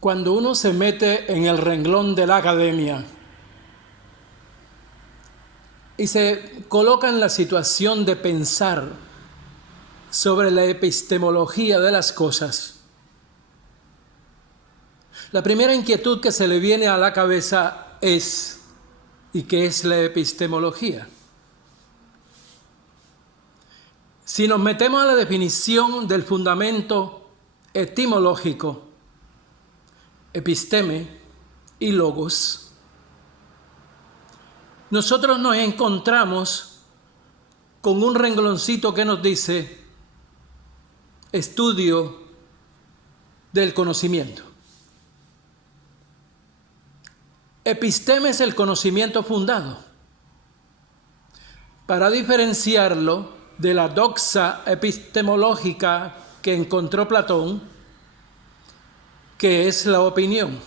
Cuando uno se mete en el renglón de la academia y se coloca en la situación de pensar sobre la epistemología de las cosas, la primera inquietud que se le viene a la cabeza es: ¿y qué es la epistemología? Si nos metemos a la definición del fundamento etimológico, episteme y logos, nosotros nos encontramos con un rengloncito que nos dice estudio del conocimiento. Episteme es el conocimiento fundado. Para diferenciarlo de la doxa epistemológica que encontró Platón, que es la opinión.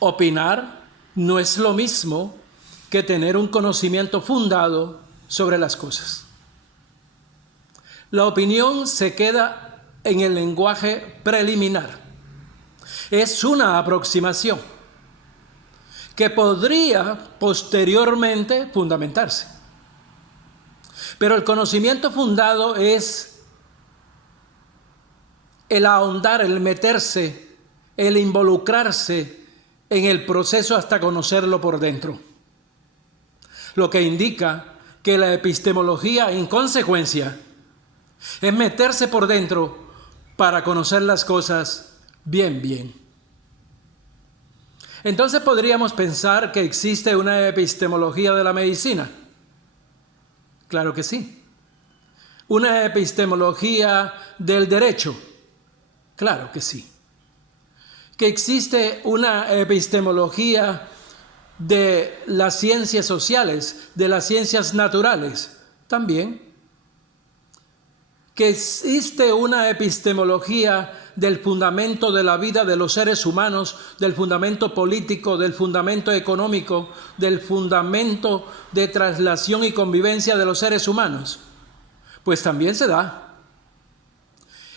Opinar no es lo mismo que tener un conocimiento fundado sobre las cosas. La opinión se queda en el lenguaje preliminar. Es una aproximación que podría posteriormente fundamentarse. Pero el conocimiento fundado es el ahondar, el meterse, el involucrarse en el proceso hasta conocerlo por dentro. Lo que indica que la epistemología, en consecuencia, es meterse por dentro para conocer las cosas bien. Entonces podríamos pensar que existe una epistemología de la medicina. Claro que sí. Una epistemología del derecho. Claro que sí. Que existe una epistemología de las ciencias sociales, de las ciencias naturales, también. Que existe una epistemología del fundamento de la vida de los seres humanos, del fundamento político, del fundamento económico, del fundamento de traslación y convivencia de los seres humanos, pues también se da.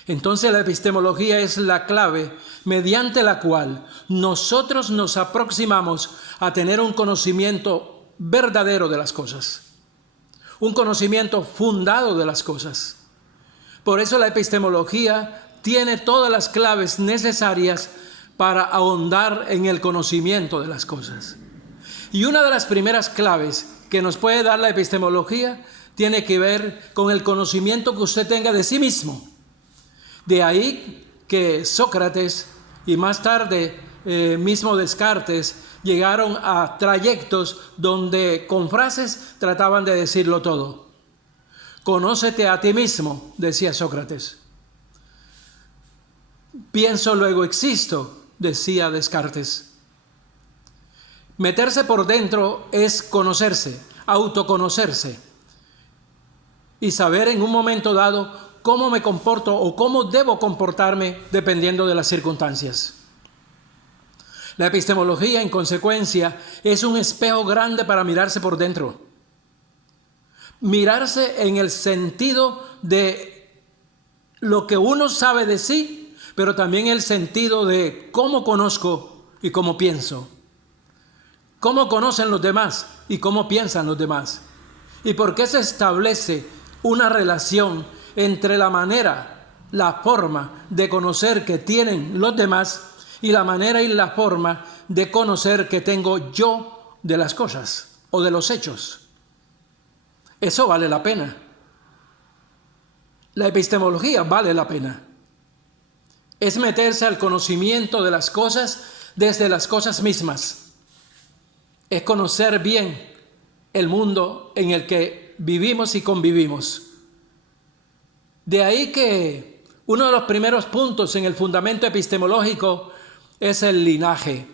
Entonces la epistemología es la clave mediante la cual nosotros nos aproximamos a tener un conocimiento verdadero de las cosas, un conocimiento fundado de las cosas. Por eso la epistemología tiene todas las claves necesarias para ahondar en el conocimiento de las cosas. Y una de las primeras claves que nos puede dar la epistemología tiene que ver con el conocimiento que usted tenga de sí mismo. De ahí que Sócrates y más tarde mismo Descartes llegaron a trayectos donde con frases trataban de decirlo todo. Conócete a ti mismo, decía Sócrates. Pienso, luego existo, decía Descartes. Meterse por dentro es conocerse, autoconocerse y saber en un momento dado cómo me comporto o cómo debo comportarme dependiendo de las circunstancias. La epistemología, en consecuencia, es un espejo grande para mirarse por dentro. Mirarse en el sentido de lo que uno sabe de sí, pero también el sentido de cómo conozco y cómo pienso. Cómo conocen los demás y cómo piensan los demás. Y por qué se establece una relación entre la manera, la forma de conocer que tienen los demás y la manera y la forma de conocer que tengo yo de las cosas o de los hechos. Eso vale la pena. La epistemología vale la pena. Es meterse al conocimiento de las cosas desde las cosas mismas. Es conocer bien el mundo en el que vivimos y convivimos. De ahí que uno de los primeros puntos en el fundamento epistemológico es el linaje.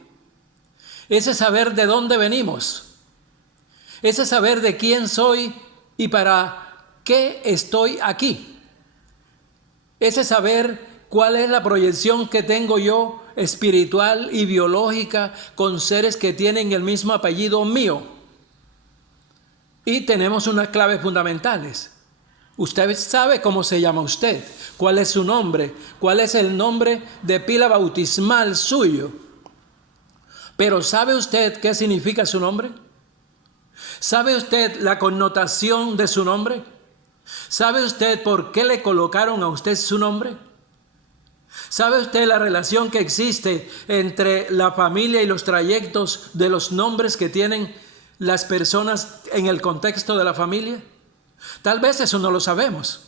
Ese saber de dónde venimos. Ese saber de quién soy y para qué estoy aquí. Ese saber cuál es la proyección que tengo yo espiritual y biológica con seres que tienen el mismo apellido mío. Y tenemos unas claves fundamentales. Usted sabe cómo se llama usted, cuál es su nombre, cuál es el nombre de pila bautismal suyo. Pero ¿sabe usted qué significa su nombre? ¿Sabe usted la connotación de su nombre? ¿Sabe usted por qué le colocaron a usted su nombre? ¿Sabe usted la relación que existe entre la familia y los trayectos de los nombres que tienen las personas en el contexto de la familia? Tal vez eso no lo sabemos.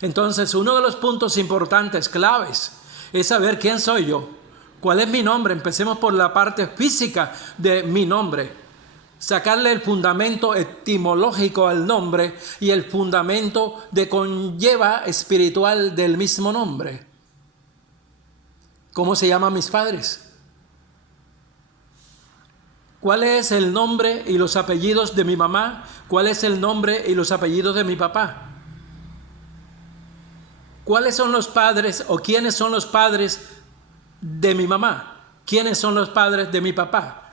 Entonces, uno de los puntos importantes, claves, es saber quién soy yo. ¿Cuál es mi nombre? Empecemos por la parte física de mi nombre. Sacarle el fundamento etimológico al nombre y el fundamento de conlleva espiritual del mismo nombre. ¿Cómo se llaman mis padres? ¿Cuál es el nombre y los apellidos de mi mamá? ¿Cuál es el nombre y los apellidos de mi papá? ¿Cuáles son los padres o quiénes son los padres de mi mamá? ¿Quiénes son los padres de mi papá?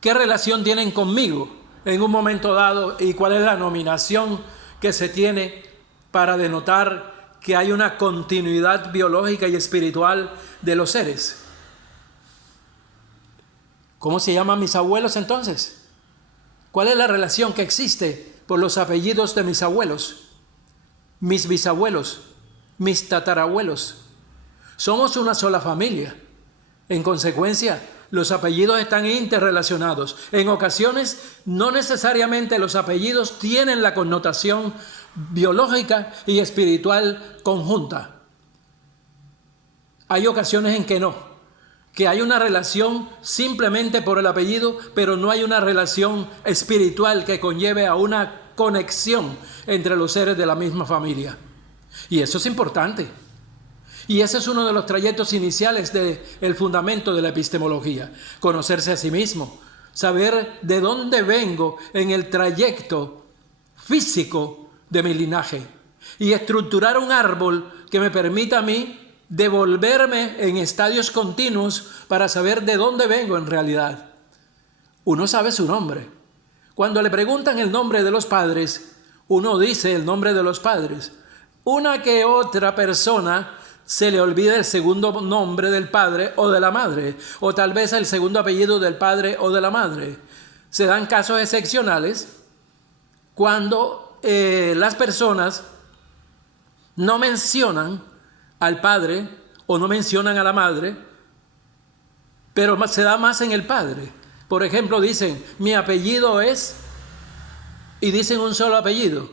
¿Qué relación tienen conmigo en un momento dado y cuál es la nominación que se tiene para denotar que hay una continuidad biológica y espiritual de los seres? ¿Cómo se llaman mis abuelos entonces? ¿Cuál es la relación que existe por los apellidos de mis abuelos, mis bisabuelos, mis tatarabuelos? Somos una sola familia. En consecuencia, los apellidos están interrelacionados. En ocasiones, no necesariamente los apellidos tienen la connotación biológica y espiritual conjunta. Hay ocasiones en que no. Que hay una relación simplemente por el apellido, pero no hay una relación espiritual que conlleve a una conexión entre los seres de la misma familia. Y eso es importante. Y ese es uno de los trayectos iniciales del fundamento de la epistemología. Conocerse a sí mismo, saber de dónde vengo en el trayecto físico de mi linaje y estructurar un árbol que me permita a mí devolverme en estadios continuos para saber de dónde vengo en realidad. Uno sabe su nombre. Cuando le preguntan el nombre de los padres, uno dice el nombre de los padres. Una que otra persona se le olvida el segundo nombre del padre o de la madre, o tal vez el segundo apellido del padre o de la madre. Se dan casos excepcionales cuando las personas no mencionan al padre o no mencionan a la madre, pero se da más en el padre. Por ejemplo, dicen, mi apellido es, y dicen un solo apellido.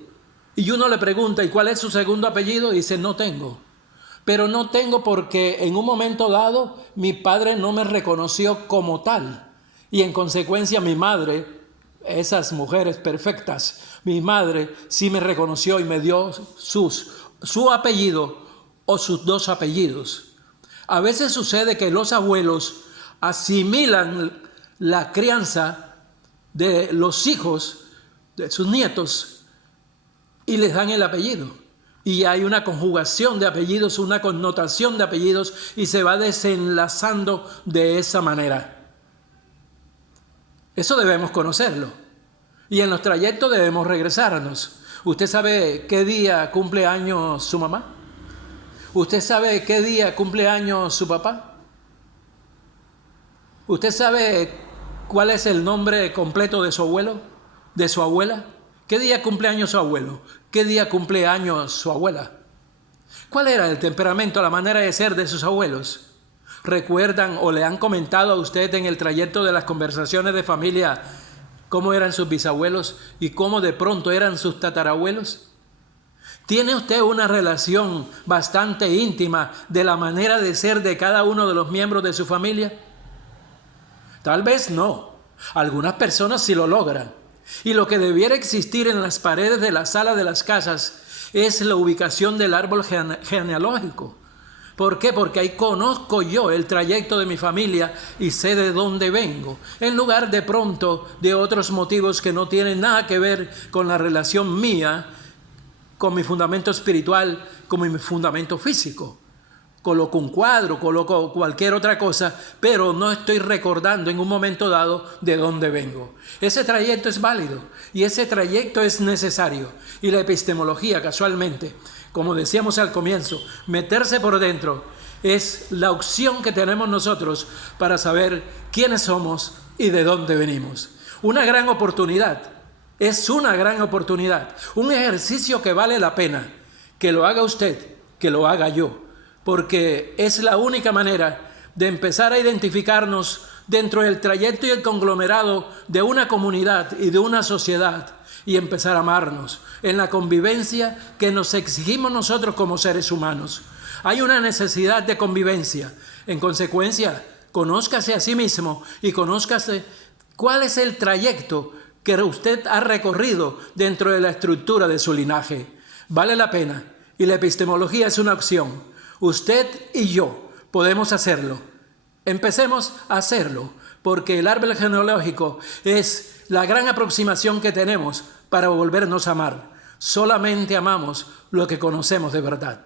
Y uno le pregunta, ¿y cuál es su segundo apellido? Y dice, no tengo. Pero no tengo porque en un momento dado mi padre no me reconoció como tal. Y en consecuencia mi madre, esas mujeres perfectas, mi madre sí me reconoció y me dio su apellido o sus dos apellidos. A veces sucede que los abuelos asimilan la crianza de los hijos, de sus nietos, y les dan el apellido. Y hay una conjugación de apellidos, una connotación de apellidos, y se va desenlazando de esa manera. Eso debemos conocerlo. Y en los trayectos debemos regresarnos. ¿Usted sabe qué día cumple años su mamá? ¿Usted sabe qué día cumple años su papá? ¿Usted sabe cuál es el nombre completo de su abuelo, de su abuela? ¿Qué día cumple años su abuelo? ¿Qué día cumple años su abuela? ¿Cuál era el temperamento, la manera de ser de sus abuelos? ¿Recuerdan o le han comentado a usted en el trayecto de las conversaciones de familia cómo eran sus bisabuelos y cómo de pronto eran sus tatarabuelos? ¿Tiene usted una relación bastante íntima de la manera de ser de cada uno de los miembros de su familia? Tal vez no. Algunas personas sí lo logran. Y lo que debiera existir en las paredes de la sala de las casas es la ubicación del árbol genealógico. ¿Por qué? Porque ahí conozco yo el trayecto de mi familia y sé de dónde vengo, en lugar de pronto de otros motivos que no tienen nada que ver con la relación mía, con mi fundamento espiritual, con mi fundamento físico. coloco un cuadro, coloco cualquier otra cosa, pero no estoy recordando en un momento dado de dónde vengo. Ese trayecto es válido y ese trayecto es necesario. Y la epistemología, casualmente, como decíamos al comienzo, meterse por dentro es la opción que tenemos nosotros para saber quiénes somos y de dónde venimos. Una gran oportunidad, es una gran oportunidad, un ejercicio que vale la pena que lo haga usted, que lo haga yo, porque es la única manera de empezar a identificarnos dentro del trayecto y el conglomerado de una comunidad y de una sociedad y empezar a amarnos en la convivencia que nos exigimos nosotros como seres humanos. Hay una necesidad de convivencia. En consecuencia, conózcase a sí mismo y conózcase cuál es el trayecto que usted ha recorrido dentro de la estructura de su linaje. Vale la pena y la epistemología es una opción. Usted y yo podemos hacerlo. Empecemos a hacerlo, porque el árbol genealógico es la gran aproximación que tenemos para volvernos a amar. Solamente amamos lo que conocemos de verdad.